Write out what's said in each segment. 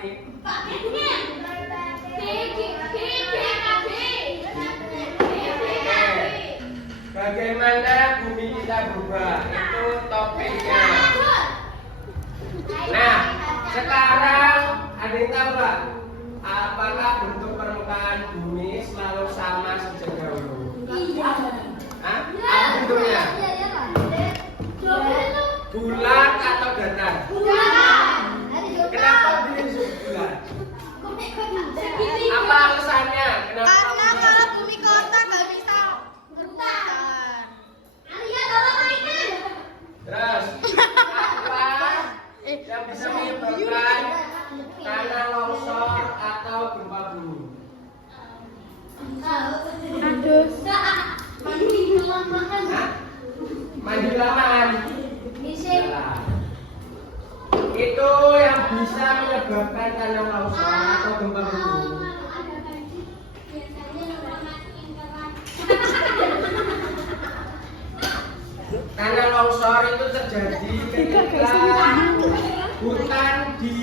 ini? Bagaimana bumi kita berubah? Itu topiknya. Nah, sekarang ada yang tahu nggak? Apakah bentuk permukaan bumi selalu sama sejak dahulu? Hah? Apa bentuknya? Bulat atau datar? Kenapa bumi disebut bulat? Apa alasannya? Kenapa? Karena kalau bumi kotak nggak bisa berputar. Terus apa yang bisa menyebabkan tanah longsor atau gempa bumi? Hah? Mandi lamaan. Salah. Itu yang bisa menyebabkan tanah longsor atau gempa bumi. Tanah longsor itu terjadi ketika hutan di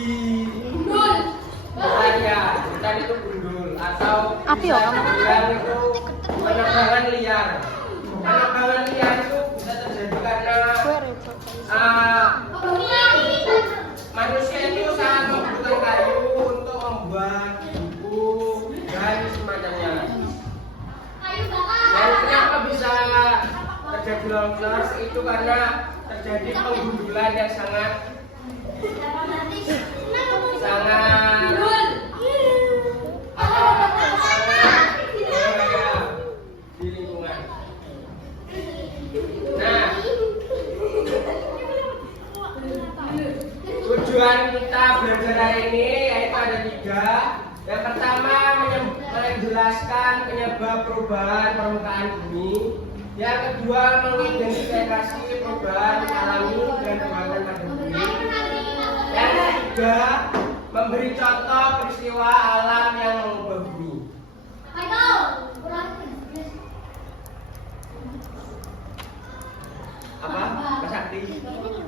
hutan itu gundul atau bisa dibilang itu penebangan liar. Penebangan liar itu bisa terjadi karena manusia itu sangat membutuhkan kayu untuk membuat buku dan semacamnya. Dan kenapa bisa terjadi longsor itu karena terjadi penggundulan yang sangat di lingkungan. Nah, tujuan kita belajar hari ini yaitu ada 3. Yang pertama menjelaskan penyebab perubahan permukaan bumi. Yang kedua mengidentifikasi perubahan alami dan buatan pada bumi. Yang ketiga memberi contoh peristiwa alam yang mengubah bumi. Apa? Mas Sakti?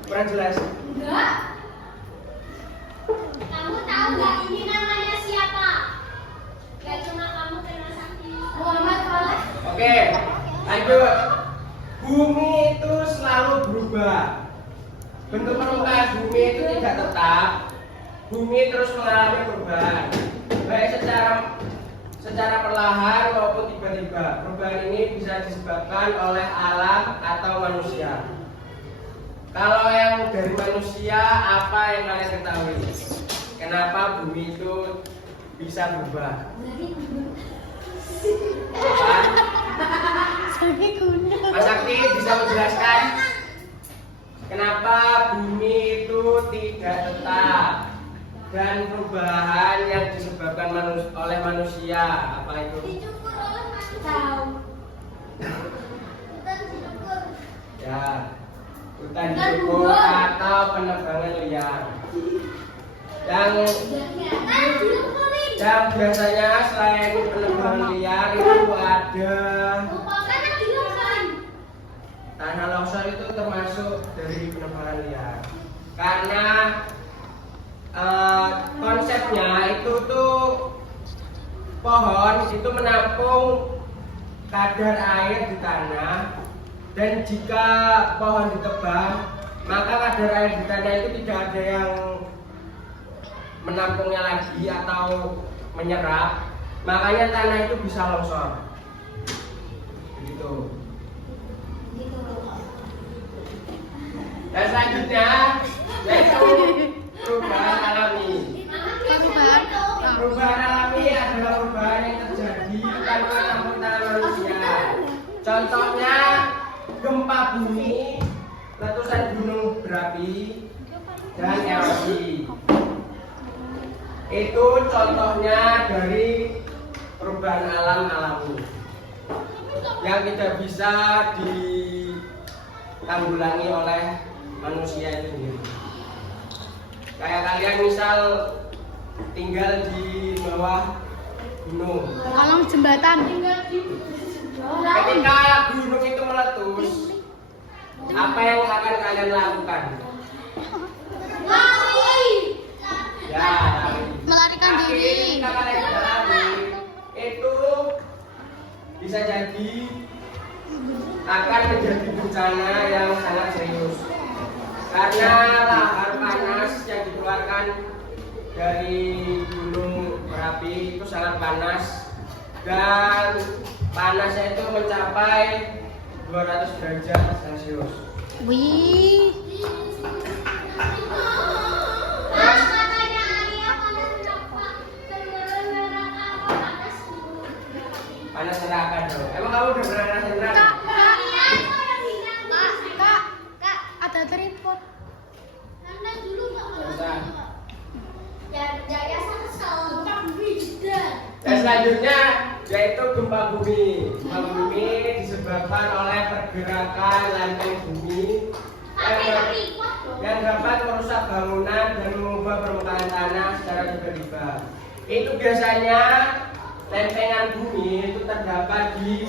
Kurang jelas? Enggak. Kamu tahu nggak ini namanya siapa? Gak cuma kamu kenal Sakti. Muhammad Saleh. Oke, lanjut. Bumi itu selalu berubah. Bentuk permukaan bumi itu tidak tetap. Bumi terus mengalami perubahan, baik secara perlahan maupun tiba-tiba. Perubahan ini bisa disebabkan oleh alam atau manusia. Kalau yang dari manusia, apa yang kalian ketahui? Kenapa bumi itu bisa berubah? Mas Sakti bisa menjelaskan kenapa bumi itu tidak tetap dan perubahan yang disebabkan oleh manusia apa itu? Dicukur oleh manusia. Hutan dicukur. Ya, hutan dicukur atau penebangan liar. Yang biasanya selain penebangan liar itu ada tanah longsor itu termasuk dari penebangan liar. Karena konsepnya itu tuh pohon itu menampung kadar air di tanah, dan jika pohon ditebang maka kadar air di tanah itu tidak ada yang menampungnya lagi atau menyerap, makanya tanah itu bisa longsor. Begitu. Dan selanjutnya yaitu perubahan alami. Perubahan alami adalah perubahan yang terjadi tanpa campur tangan manusia. Contohnya gempa bumi, letusan gunung berapi, dan erosi. Itu contohnya dari perubahan alam alami yang tidak bisa ditanggulangi oleh manusia itu sendiri. Kayak kalian misal tinggal di bawah gunung, Kolong jembatan. ketika gunung itu meletus, apa yang akan kalian lakukan? Lari. Ya, lari. bencana yang sangat serius. Karena lahar panas yang dikeluarkan dari gunung Merapi itu sangat panas, dan panasnya itu mencapai 200 derajat Celcius. Wih. Katanya Arya panas berapa? Neraka apa panas? Panas neraka dong. Emang kamu udah pernah ngerasain neraka? Iya, kau yang bilang. Kak, ada tripod. Karena dulu nggak Nggak usah. Ya, saya kesel. Bukan beda. Dan selanjutnya yaitu gempa bumi. Gempa bumi disebabkan oleh pergerakan lempeng bumi yang dapat merusak bangunan dan mengubah permukaan tanah secara tiba-tiba. Itu biasanya lempengan bumi itu terdapat di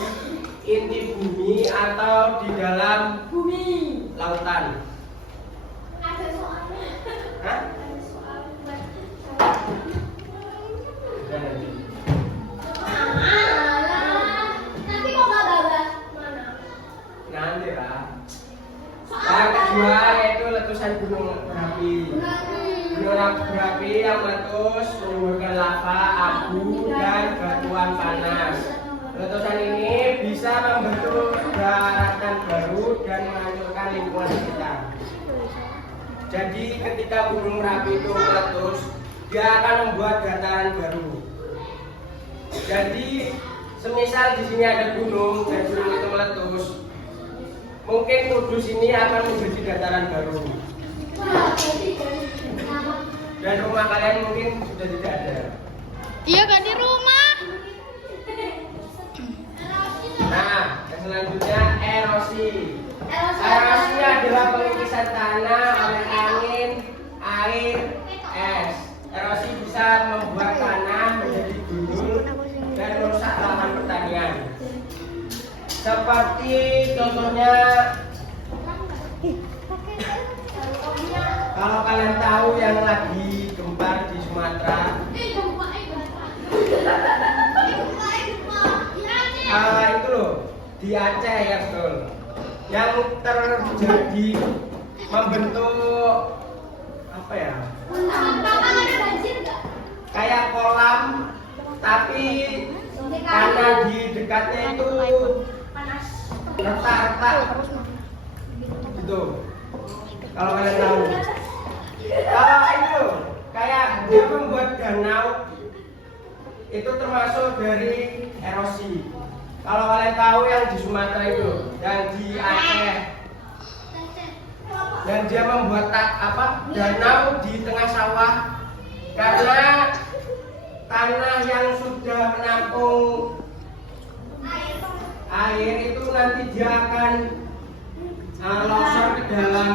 inti bumi atau di dalam Bumi. lautan. Ada soalnya. Hah? Ada soal. Dan nanti. Alah. Tapi kok nggak bahas mana? Nanti lah. Yang kedua yaitu letusan gunung berapi. Gunung berapi yang meletus menimbulkan lava, abu, dan batuan panas. Letusan ini bisa membentuk daratan baru dan menghancurkan lingkungan sekitar. Jadi ketika gunung Merapi itu meletus, dia akan membuat dataran baru. Jadi semisal di sini ada gunung dan gunung itu meletus, mungkin Kudus ini akan menjadi dataran baru. Dan rumah kalian mungkin sudah tidak ada. Iya kan di rumah. Nah, yang selanjutnya erosi. Erosi adalah pengikisan tanah oleh angin, air, es. Erosi bisa membuat tanah menjadi gundul dan merusak lahan pertanian. Seperti contohnya, kalau kalian tahu yang lagi gempar di Sumatera, itu loh di Aceh ya betul, yang terjadi membentuk apa ya? Kayak kolam, tapi tanah di dekatnya itu retak-retak gitu. Kalau kalian tahu, kalau itu kayak dia membuat danau, itu termasuk dari erosi. Kalau kalian tahu yang di Sumatera itu, yang di Aceh, dan dia membuat danau di tengah sawah karena tanah yang sudah menampung air itu nanti dia akan longsor ke dalam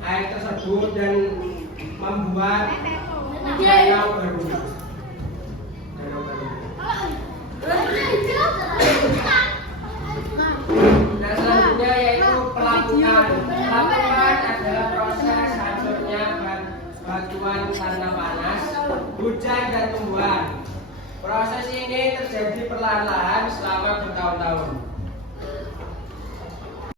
air tersebut dan membuat danau baru. Dan selanjutnya yaitu pelapukan. Pelapukan adalah proses hancurnya batuan karena panas, hujan dan tumbuhan. Proses ini terjadi perlahan-lahan selama bertahun-tahun.